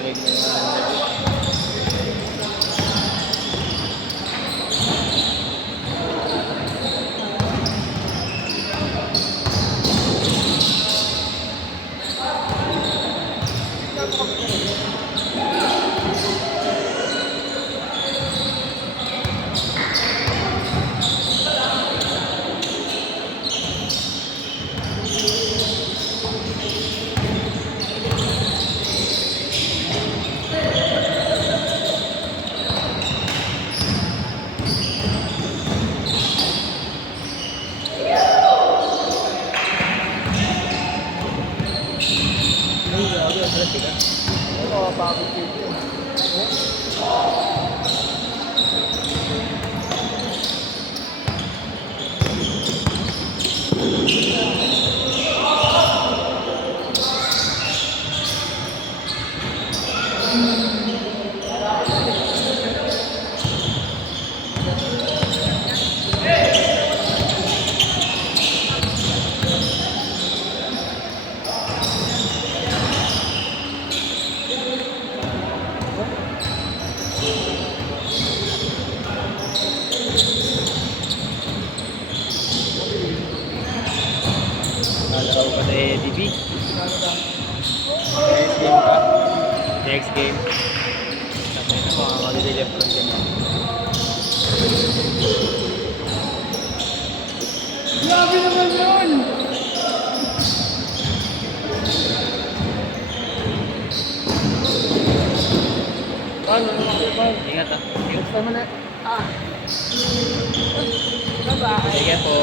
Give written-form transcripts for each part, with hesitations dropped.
Lamig na naman. Nalaro ka sa ADB. Next game ka. Next game. Sabi na mga mag-delay from dyan. Grabe naman yun! Paano? Ingat ah. Gusto mo na? Bye-bye. Sige po.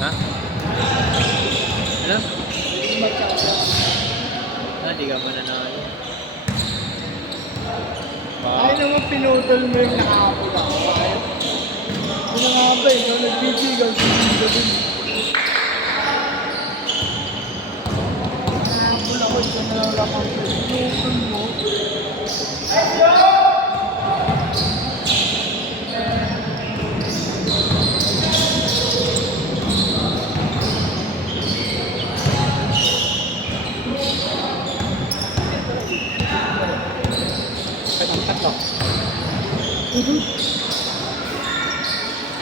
Ha? Ano? Di ka mananalo. Ay naman pinutol mo yung nakapag ako. Ano nga ba eh, no? Nagbibigaw sa dito din. Nakapag ako, ito na lang ako. Pinutol mo. Tatlo.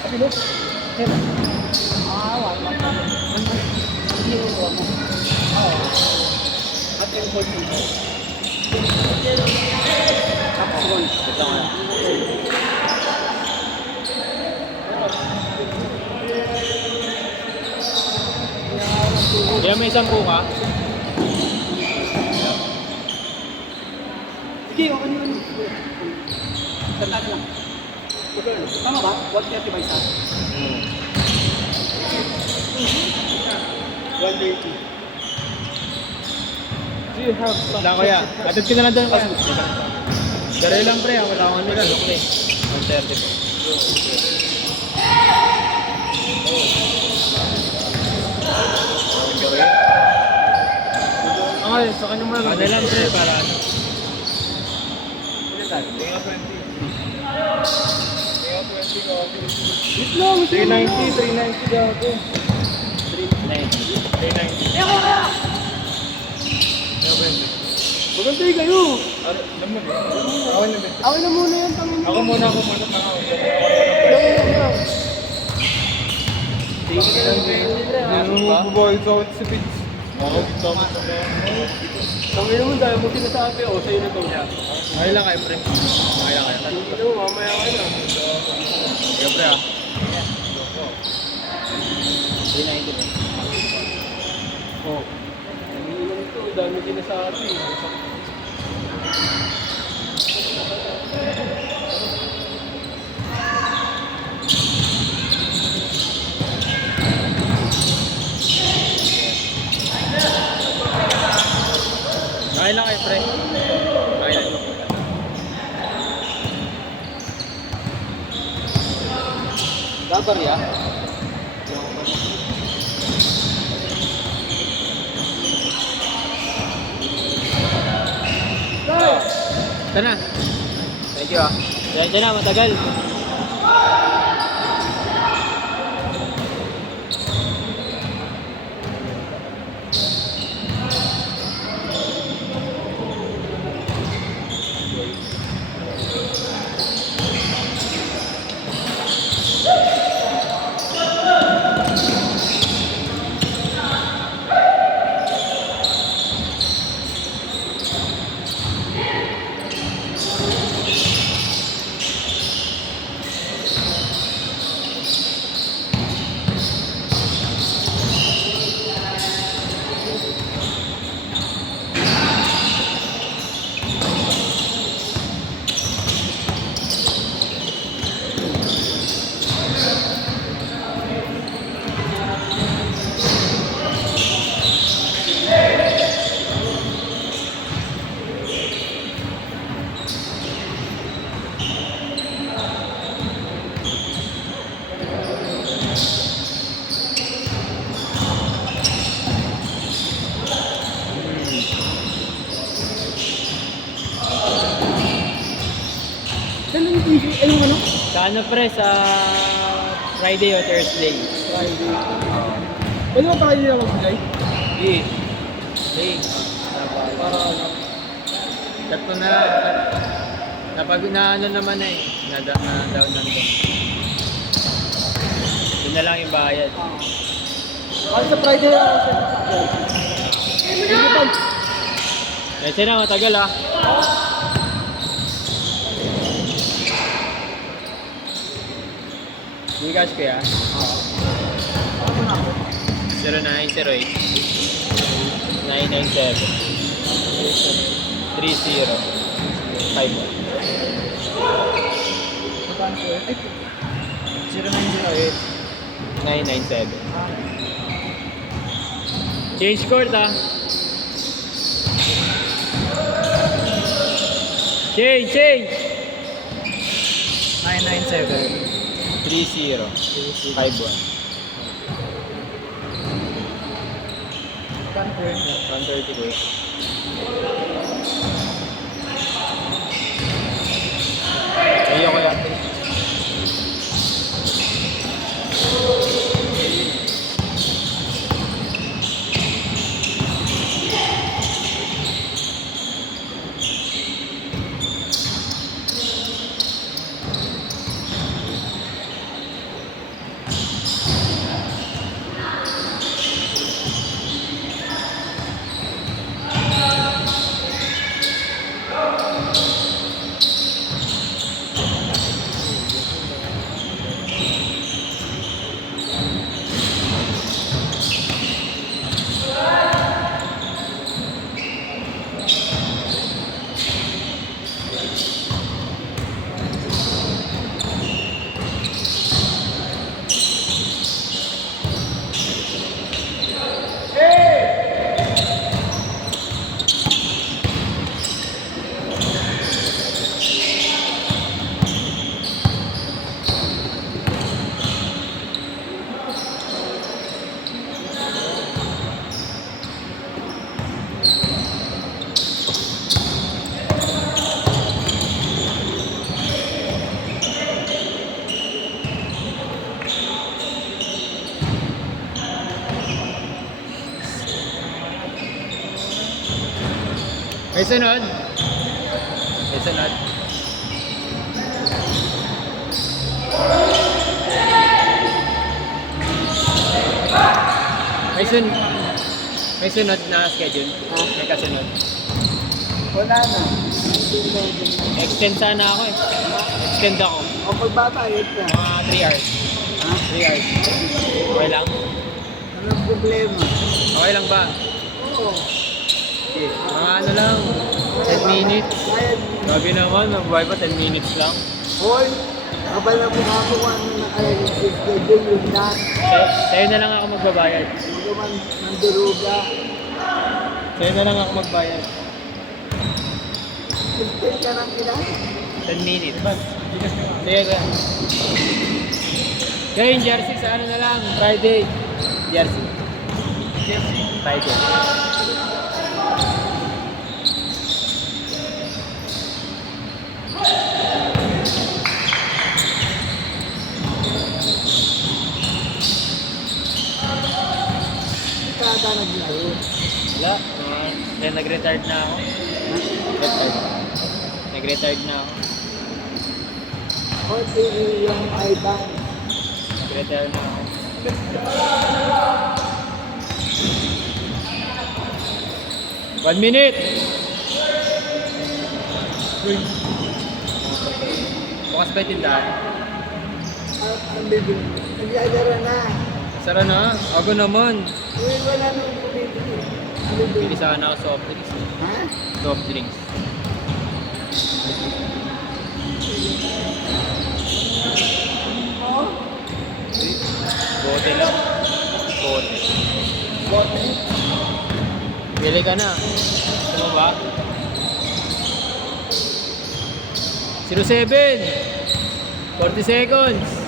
Sabi mo? Kaya wala. Hindi mo mo. At yung ball mo. Tapos ball. Ito nga. Kaya may 10 ka? Sige, okay naman. Tandaan lang. Tama ba? 130 ba isa? 130. Do you have some... Wala ko yan. Atid ka na lang doon kasi. Dali lang pre, wala akong ano lang. Okay. 130 po. Okay, sa kanya mo Ano lang pre, para ano. Wait lang, 390 dati. 390. Magantay kayo. Ako Ako na muna yan, tangin. muna. Bubuhay ko si Pitts. Ako, ito mo. Tangin naman dahil mo sinasabi, sa'yo na to niya. Okay lang kayo pre. Okay lang kayo. Ito, mamaya ka na. Sige pre ah. 390 po. Oh. Nanginom ito, dami sinasabi. Okay lang kayo pre. Okay lang. Babarya? Ito na. Thank you ah. Diyan na, matagal. Ganun yung issue, yung ano? Sa ano pre, sa Friday o Thursday? Friday. Pwede ba Friday na magbigay? Hindi. Hindi. Para ano? Tatlo na lang. Napag na ano naman na eh. Na-down nandun. Yun na lang yung bayad. Kasi sa Friday na ako sa magbigay. Sige pa. Kasi na, matagal ah. Gcash ko yan. Ano na ako? 0908 997 30 51. Magkano po yun? Ay, 0908 997. Change court ah. Change! 997. 30 51. Magkano po yun? 130 ko. Ayoko yan. May sunod. May sunod. May sunod na schedule. May kasunod. Wala na. Extend sana ako eh. Extend ako. O pagbata, yun na. Mga 3 hours. Ha? 3 hours. Okay lang? Anong problema? Okay lang ba? Oo. Okay. Mga ano lang. 10 minutes. Kaya, Gabi naman. Mabuhay pa 10 minutes lang. hoy, kapal na mukha ko kung ano na kaya yung schedule yun na. Sa'yo na lang ako magbabayad. Huwag naman ng duruga. Sa'yo na lang ako magbayad. Stay ka ng ilan? 10 minutes. Sige ka. Kaya yung jersey sa ano na lang, Friday. Jersey. Friday. naglaro. Wala. Kaya nag-retired na ako. Retired. Nag-retired na ako. Konti yung Ivan. Nag-retire na ako. One minute! Bukas ba yung tindahan? Ang bibig. Nagyayara na. Sara na. Ako naman. Uy, wala nang bumibili. Ang bibig. Bili sana ako soft drinks. Ha? Soft drinks. Oo? Bote lang. Bote. Bote. Bili ka na. Gusto mo ba? 07. 40 seconds.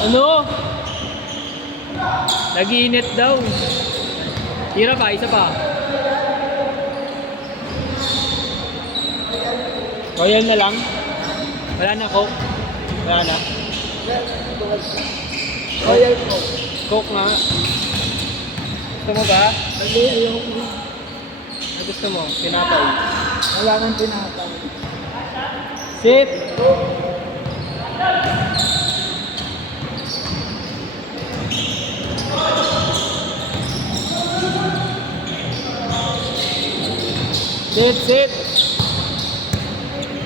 Ano? Nag-iinit daw. Tira pa, isa pa. Royal na lang. Wala na Coke. Wala na. Royal po. Coke nga. Gusto mo ba? Hindi, ayoko na. Ano gusto mo? Pinapay. Wala nang tinatawag. Sit! Sit, sit!